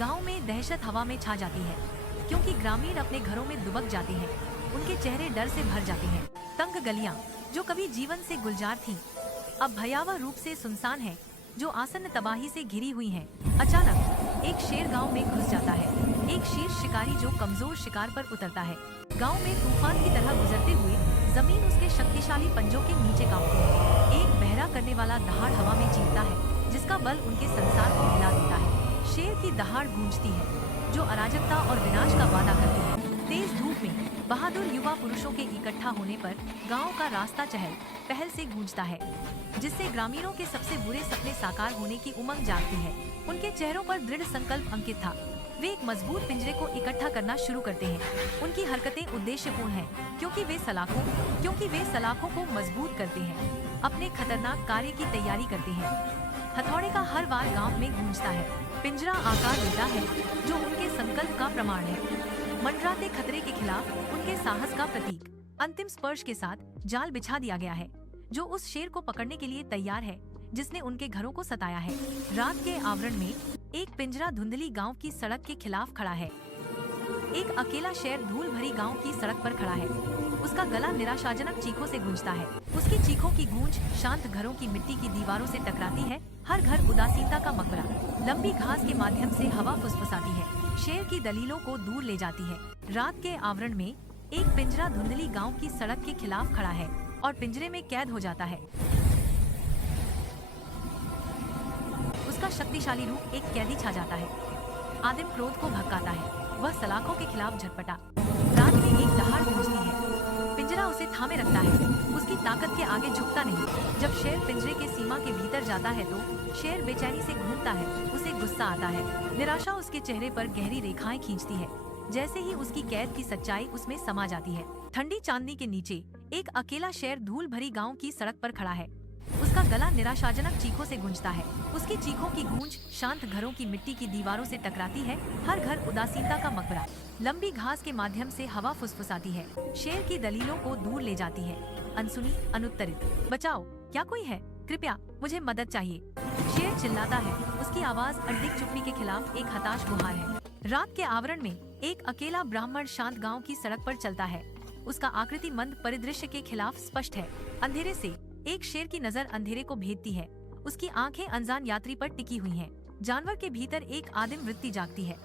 गांव में दहशत हवा में छा जाती है, क्योंकि ग्रामीण अपने घरों में दुबक जाते हैं। उनके चेहरे डर से भर जाते हैं। तंग गलियां, जो कभी जीवन से गुलजार थीं, अब भयावह रूप से सुनसान है, जो आसन्न तबाही से घिरी हुई हैं। अचानक एक शेर गांव में घुस जाता है। एक शीर्ष शिकारी जो कमजोर शिकार पर उतरता है। गांव में तूफान की तरह गुजरते हुए जमीन उसके शक्तिशाली पंजों के नीचे कांपती है। एक बहरा करने वाला दहाड़ हवा में चीरता है, जिसका बल उनके संसार को हिला देता है। शेर की दहाड़ गूंजती है, जो अराजकता और विनाश का वादा करती है। तेज धूप में बहादुर युवा पुरुषों के इकट्ठा होने पर गांव का रास्ता चहल पहल से गूंजता है, जिससे ग्रामीणों के सबसे बुरे सपने साकार होने की उमंग जागती है। उनके चेहरों पर दृढ़ संकल्प अंकित था। वे एक मजबूत पिंजरे को इकट्ठा करना शुरू करते हैं। उनकी हरकतें उद्देश्यपूर्ण हैं, क्योंकि वे सलाखों को मजबूत करते हैं, अपने खतरनाक कार्य की तैयारी करते हैं। हथौड़े का हर वार गांव में गूंजता है। पिंजरा आकार लेता है, जो उनके संकल्प का प्रमाण है। मंडराते खतरे के खिलाफ उनके साहस का प्रतीक। अंतिम स्पर्श के साथ जाल बिछा दिया गया है, जो उस शेर को पकड़ने के लिए तैयार है, जिसने उनके घरों को सताया है। रात के आवरण में एक पिंजरा धुंधली गांव की सड़क के खिलाफ खड़ा है। एक अकेला शेर धूल भरी गांव की सड़क पर खड़ा है। उसका गला निराशाजनक चीखों से गूंजता है। उसकी चीखों की गूंज शांत घरों की मिट्टी की दीवारों से टकराती है। हर घर उदासीनता का मकबरा। लंबी घास के माध्यम से हवा फुसफुसाती है, शेर की दलीलों को दूर ले जाती है। रात के आवरण में एक पिंजरा धुंधली गांव की सड़क के खिलाफ खड़ा है और पिंजरे में कैद हो जाता है। उसका शक्तिशाली रूप एक कैदी छा जाता है। आदिम क्रोध को भड़काता है। वह सलाखों के खिलाफ झटपटा। रात में एक दहाड़ गूंजती है। पिंजरा उसे थामे रखता है। उसकी ताकत के आगे झुकता नहीं। जब शेर पिंजरे के सीमा के भीतर जाता है तो शेर बेचैनी से घूमता है। उसे गुस्सा आता है। निराशा उसके चेहरे पर गहरी रेखाएं खींचती है। जैसे ही उसकी कैद की सच्चाई उसमें समा जाती है। ठंडी चांदनी के नीचे एक अकेला शेर धूल भरी गांव की सड़क पर खड़ा है। उसका गला निराशाजनक चीखों से गूंजता है। उसकी चीखों की गूंज शांत घरों की मिट्टी की दीवारों से टकराती है। हर घर उदासीनता का मकबरा। लंबी घास के माध्यम से हवा फुसफुसाती है, शेर की दलीलों को दूर ले जाती है। अनसुनी, अनुत्तरित। बचाओ, क्या कोई है? कृपया, मुझे मदद चाहिए। शेर चिल्लाता है। उसकी आवाज अडिग चुप्पी के खिलाफ एक हताश गुहार है। रात के आवरण में एक अकेला ब्राह्मण शांत गाँव की सड़क पर चलता है। उसका आकृति मंद परिदृश्य के खिलाफ स्पष्ट है। अंधेरे से एक शेर की नजर अंधेरे को भेदती है। उसकी आंखें अनजान यात्री पर टिकी हुई हैं। जानवर के भीतर एक आदिम वृत्ति जागती है।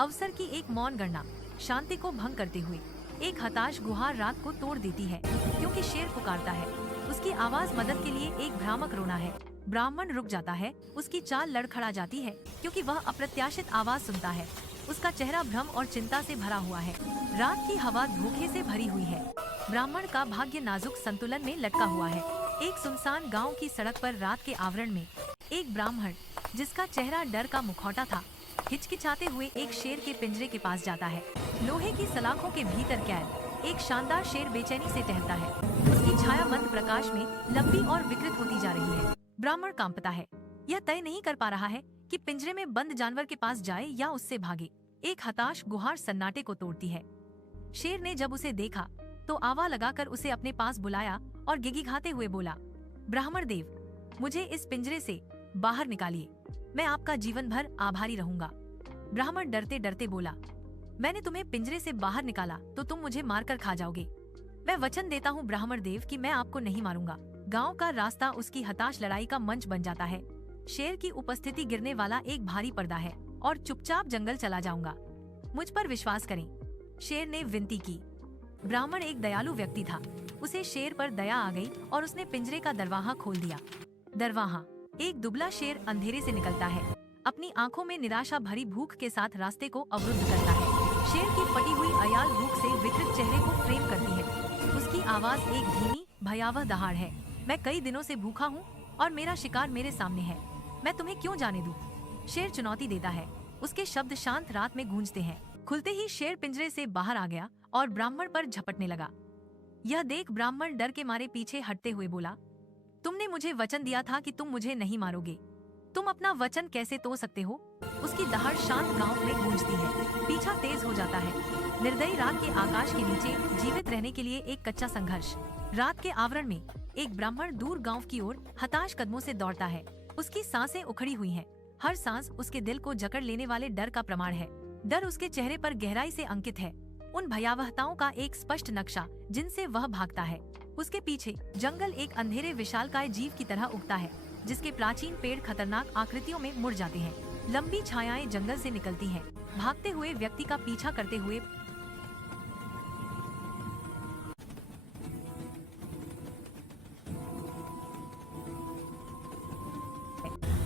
अवसर की एक मौन गणना, शांति को भंग करते हुए एक हताश गुहार रात को तोड़ देती है, क्योंकि शेर पुकारता है। उसकी आवाज मदद के लिए एक भ्रामक रोना है। ब्राह्मण रुक जाता है। उसकी चाल लड़खड़ा जाती है, क्योंकि वह अप्रत्याशित आवाज सुनता है। उसका चेहरा भ्रम और चिंता से भरा हुआ है। रात की हवा धोखे से भरी हुई है। ब्राह्मण का भाग्य नाजुक संतुलन में लटका हुआ है। एक सुनसान गांव की सड़क पर रात के आवरण में एक ब्राह्मण, जिसका चेहरा डर का मुखौटा था, हिचकिचाते हुए एक शेर के पिंजरे के पास जाता है। लोहे की सलाखों के भीतर कैद एक शानदार शेर बेचैनी से टहलता है। उसकी छाया मंद प्रकाश में लंबी और विकृत होती जा रही है। ब्राह्मण कांपता है। यह तय नहीं कर पा रहा है कि पिंजरे में बंद जानवर के पास जाए या उससे भागे। एक हताश गुहार सन्नाटे को तोड़ती है। शेर ने जब उसे देखा तो आवा लगाकर उसे अपने पास बुलाया और गिगीघाते हुए बोला, ब्राह्मण देव, मुझे इस पिंजरे से बाहर निकालिए। मैं आपका जीवन भर आभारी रहूंगा। ब्राह्मण डरते डरते बोला, मैंने तुम्हें पिंजरे से बाहर निकाला तो तुम मुझे मारकर खा जाओगे। मैं वचन देता हूँ ब्राह्मण देव कि मैं आपको नहीं मारूंगा। गांव का रास्ता उसकी हताश लड़ाई का मंच बन जाता है। शेर की उपस्थिति गिरने वाला एक भारी पर्दा है और चुपचाप जंगल चला जाऊंगा। मुझ पर विश्वास करें, शेर ने विनती की। ब्राह्मण एक दयालु व्यक्ति था। उसे शेर पर दया आ गई और उसने पिंजरे का दरवाहा खोल दिया। दरवाहा एक दुबला शेर अंधेरे से निकलता है। अपनी आंखों में निराशा भरी भूख के साथ रास्ते को अवरुद्ध करता है। शेर की फटी हुई अयाल भूख से विकृत चेहरे को फ्रेम करती है। उसकी आवाज एक धीमी भयावह दहाड़ है। मैं कई दिनों से भूखा हूँ और मेरा शिकार मेरे सामने है। मैं तुम्हें क्यों जाने दूं? शेर चुनौती देता है। उसके शब्द शांत रात में गूंजते हैं। खुलते ही शेर पिंजरे से बाहर आ गया और ब्राह्मण पर झपटने लगा। यह देख ब्राह्मण डर के मारे पीछे हटते हुए बोला, तुमने मुझे वचन दिया था कि तुम मुझे नहीं मारोगे। तुम अपना वचन कैसे तोड़ सकते हो? उसकी दहाड़ शांत गांव में गूंजती है। पीछा तेज हो जाता है। निर्दयी रात के आकाश के नीचे जीवित रहने के लिए एक कच्चा संघर्ष। रात के आवरण में एक ब्राह्मण दूर गांव की ओर हताश कदमों से दौड़ता है। उसकी सांसें उखड़ी हुई हैं, हर सांस उसके दिल को जकड़ लेने वाले डर का प्रमाण है। डर उसके चेहरे पर गहराई से अंकित है, उन भयावहताओं का एक स्पष्ट नक्शा जिनसे वह भागता है। उसके पीछे जंगल एक अंधेरे विशालकाय जीव की तरह उगता है, जिसके प्राचीन पेड़ खतरनाक आकृतियों में मुड़ जाते हैं। लंबी छायाएं जंगल से निकलती हैं, भागते हुए व्यक्ति का पीछा करते हुए।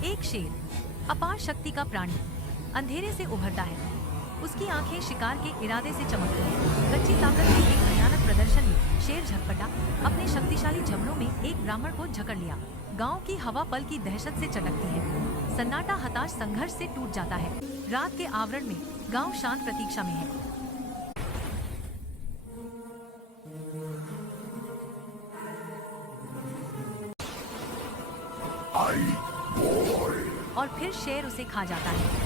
एक शेर, अपार शक्ति का प्राणी, अंधेरे से उभरता है। उसकी आंखें शिकार के इरादे से चमकती हैं। कच्ची ताकत के एक भयानक प्रदर्शन में शेर झटपटा, अपने शक्तिशाली जबड़ों में एक ब्राह्मण को जकड़ लिया। गांव की हवा पल की दहशत से चटकती है। सन्नाटा हताश संघर्ष से टूट जाता है। रात के आवरण में गांव शांत प्रतीक्षा में है। और फिर शेर उसे खा जाता है।